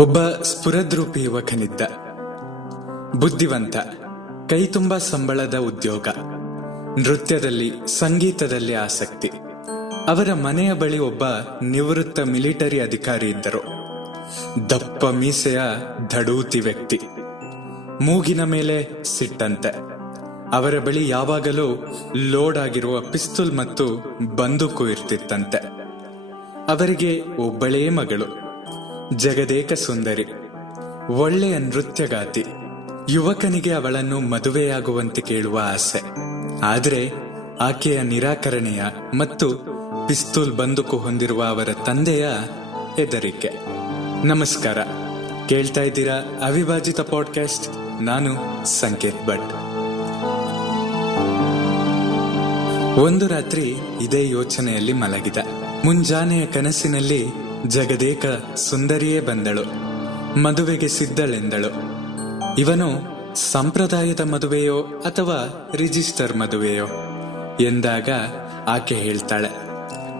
ಒಬ್ಬ ಸ್ಫುರದ್ರೂಪಿ ಯುವಕನಿದ್ದ. ಬುದ್ಧಿವಂತ, ಕೈ ತುಂಬ ಸಂಬಳದ ಉದ್ಯೋಗ, ನೃತ್ಯದಲ್ಲಿ ಸಂಗೀತದಲ್ಲಿ ಆಸಕ್ತಿ. ಅವರ ಮನೆಯ ಬಳಿ ಒಬ್ಬ ನಿವೃತ್ತ ಮಿಲಿಟರಿ ಅಧಿಕಾರಿ ಇದ್ದರು. ದಪ್ಪ ಮೀಸೆಯ ಧಡೂತಿ ವ್ಯಕ್ತಿ, ಮೂಗಿನ ಮೇಲೆ ಸಿಟ್ಟಂತೆ. ಅವರ ಬಳಿ ಯಾವಾಗಲೂ ಲೋಡ್ ಆಗಿರುವ ಪಿಸ್ತೂಲ್ ಮತ್ತು ಬಂದೂಕು ಇರ್ತಿತ್ತಂತೆ. ಅವರಿಗೆ ಒಬ್ಬಳೇ ಮಗಳು, ಜಗದೇಕ ಸುಂದರಿ, ಒಳ್ಳೆಯ ನೃತ್ಯಗಾತಿ. ಯುವಕನಿಗೆ ಅವಳನ್ನು ಮದುವೆಯಾಗುವಂತೆ ಕೇಳುವ ಆಸೆ. ಆದರೆ ಆಕೆಯ ನಿರಾಕರಣೆಯ ಮತ್ತು ಪಿಸ್ತೂಲ್ ಬಂದೂಕು ಹೊಂದಿರುವ ಅವರ ತಂದೆಯ ಹೆದರಿಕೆ. ನಮಸ್ಕಾರ, ಕೇಳ್ತಾ ಇದ್ದೀರಾ ಅವಿಭಾಜಿತ ಪಾಡ್ಕಾಸ್ಟ್. ನಾನು ಸಂಕೇತ್ ಭಟ್. ಒಂದು ರಾತ್ರಿ ಇದೇ ಯೋಚನೆಯಲ್ಲಿ ಮಲಗಿದ. ಮುಂಜಾನೆಯ ಕನಸಿನಲ್ಲಿ ಜಗದೇಕ ಸುಂದರಿಯೇ ಬಂದಳು. ಮದುವೆಗೆ ಸಿದ್ಧಳೆಂದಳು. ಇವನು ಸಂಪ್ರದಾಯದ ಮದುವೆಯೋ ಅಥವಾ ರಿಜಿಸ್ಟರ್ ಮದುವೆಯೋ ಎಂದಾಗ ಆಕೆ ಹೇಳ್ತಾಳೆ,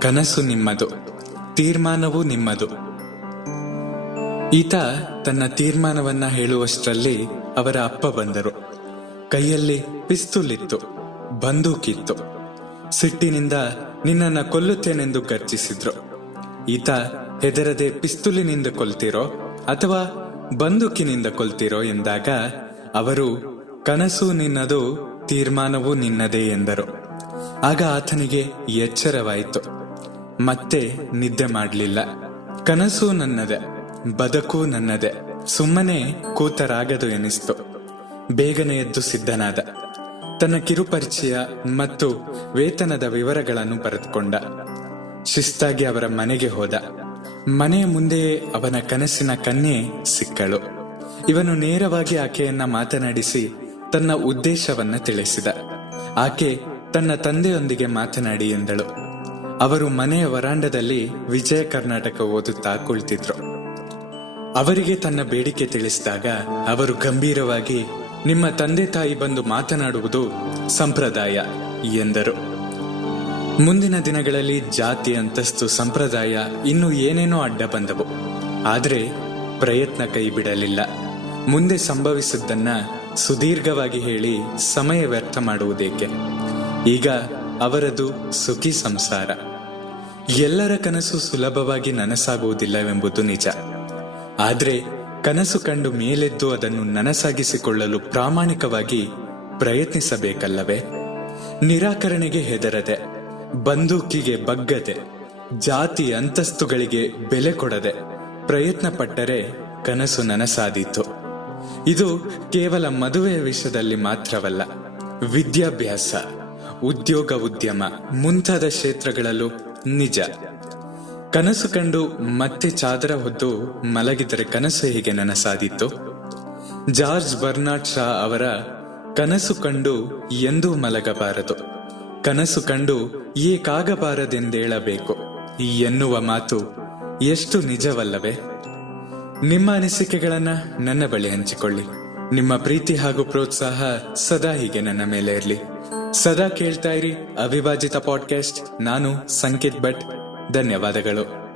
ಕನಸು ನಿಮ್ಮದು, ತೀರ್ಮಾನವೂ ನಿಮ್ಮದು. ಈತ ತನ್ನ ತೀರ್ಮಾನವನ್ನ ಹೇಳುವಷ್ಟರಲ್ಲಿ ಅವರ ಅಪ್ಪ ಬಂದರು. ಕೈಯಲ್ಲಿ ಪಿಸ್ತೂಲ್ ಇತ್ತು, ಬಂದೂಕಿತ್ತು. ಸಿಟ್ಟಿನಿಂದ ನಿನ್ನನ್ನ ಕೊಲ್ಲುತ್ತೇನೆಂದು ಗರ್ಜಿಸಿದ್ರು. ಈತ ಹೆದರದೆ ಪಿಸ್ತೂಲಿನಿಂದ ಕೊಲ್ತಿರೋ ಅಥವಾ ಬಂದೂಕಿನಿಂದ ಕೊಲ್ತಿರೋ ಎಂದಾಗ ಅವರು ಕನಸು ನಿನ್ನದು, ತೀರ್ಮಾನವೂ ನಿನ್ನದೇ ಎಂದರು. ಆಗ ಆತನಿಗೆ ಎಚ್ಚರವಾಯಿತು. ಮತ್ತೆ ನಿದ್ದೆ ಮಾಡಲಿಲ್ಲ. ಕನಸು ನನ್ನದೇ, ಬದುಕು ನನ್ನದೇ, ಸುಮ್ಮನೆ ಕೂತರಾಗದು ಎನಿಸ್ತು. ಬೇಗನೆ ಎದ್ದು ಸಿದ್ಧನಾದ. ತನ್ನ ಕಿರುಪರಿಚಯ ಮತ್ತು ವೇತನದ ವಿವರಗಳನ್ನು ಬರೆದುಕೊಂಡ. ಶಿಸ್ತಾಗಿ ಅವರ ಮನೆಗೆ ಹೋದ. ಮನೆಯ ಮುಂದೆಯೇ ಅವನ ಕನಸಿನ ಕನ್ಯೆ ಸಿಕ್ಕಳು. ಇವನು ನೇರವಾಗಿ ಆಕೆಯನ್ನ ಮಾತನಾಡಿಸಿ ತನ್ನ ಉದ್ದೇಶವನ್ನ ತಿಳಿಸಿದ. ಆಕೆ ತನ್ನ ತಂದೆಯೊಂದಿಗೆ ಮಾತನಾಡಿ ಎಂದಳು. ಅವರು ಮನೆಯ ವರಾಂಡದಲ್ಲಿ ವಿಜಯ ಕರ್ನಾಟಕ ಓದುತ್ತಾ ಕುಳಿತಿದ್ರು. ಅವರಿಗೆ ತನ್ನ ಬೇಡಿಕೆ ತಿಳಿಸಿದಾಗ ಅವರು ಗಂಭೀರವಾಗಿ, ನಿಮ್ಮ ತಂದೆ ತಾಯಿ ಬಂದು ಮಾತನಾಡುವುದು ಸಂಪ್ರದಾಯ ಎಂದರು. ಮುಂದಿನ ದಿನಗಳಲ್ಲಿ ಜಾತಿ, ಅಂತಸ್ತು, ಸಂಪ್ರದಾಯ ಇನ್ನೂ ಏನೇನೋ ಅಡ್ಡ ಬಂದವು. ಆದರೆ ಪ್ರಯತ್ನ ಕೈ ಬಿಡಲಿಲ್ಲ. ಮುಂದೆ ಸಂಭವಿಸಿದ್ದನ್ನ ಸುದೀರ್ಘವಾಗಿ ಹೇಳಿ ಸಮಯ ವ್ಯರ್ಥ ಮಾಡುವುದೇಕೆ? ಈಗ ಅವರದು ಸುಖಿ ಸಂಸಾರ. ಎಲ್ಲರ ಕನಸು ಸುಲಭವಾಗಿ ನನಸಾಗುವುದಿಲ್ಲವೆಂಬುದು ನಿಜ. ಆದರೆ ಕನಸು ಕಂಡು ಮೇಲೆದ್ದು ಅದನ್ನು ನನಸಾಗಿಸಿಕೊಳ್ಳಲು ಪ್ರಾಮಾಣಿಕವಾಗಿ ಪ್ರಯತ್ನಿಸಬೇಕಲ್ಲವೇ? ನಿರಾಕರಣೆಗೆ ಹೆದರದೆ, ಬಂದೂಕಿಗೆ ಬಗ್ಗದೆ, ಜಾತಿ ಅಂತಸ್ತುಗಳಿಗೆ ಬೆಲೆ ಕೊಡದೆ ಪ್ರಯತ್ನ ಪಟ್ಟರೆ ಕನಸು ನನಸಾದೀತು. ಇದು ಕೇವಲ ಮದುವೆಯ ವಿಷಯದಲ್ಲಿ ಮಾತ್ರವಲ್ಲ, ವಿದ್ಯಾಭ್ಯಾಸ, ಉದ್ಯೋಗ, ಉದ್ಯಮ ಮುಂತಾದ ಕ್ಷೇತ್ರಗಳಲ್ಲೂ ನಿಜ. ಕನಸು ಕಂಡು ಮತ್ತೆ ಚಾದರ ಹೊದ್ದು ಮಲಗಿದರೆ ಕನಸು ಹೇಗೆ ನನಸಾದೀತು? ಜಾರ್ಜ್ ಬರ್ನಾರ್ಡ್ ಶಾ ಅವರ ಕನಸು ಕಂಡು ಎಂದೂ ಮಲಗಬಾರದು, ಕನಸು ಕಂಡು ಏಕಾಗಬಾರದೆಂದೇಳಬೇಕು ಎನ್ನುವ ಮಾತು ಎಷ್ಟು ನಿಜವಲ್ಲವೇ? ನಿಮ್ಮ ಅನಿಸಿಕೆಗಳನ್ನ ನನ್ನ ಬಳಿ ಹಂಚಿಕೊಳ್ಳಿ. ನಿಮ್ಮ ಪ್ರೀತಿ ಹಾಗೂ ಪ್ರೋತ್ಸಾಹ ಸದಾ ಹೀಗೆ ನನ್ನ ಮೇಲೆ ಇರಲಿ. ಸದಾ ಕೇಳ್ತಾ ಇರಿ ಅವಿಭಾಜಿತ ಪಾಡ್ಕಾಸ್ಟ್. ನಾನು ಸಂಕೇತ್ ಭಟ್. ಧನ್ಯವಾದಗಳು.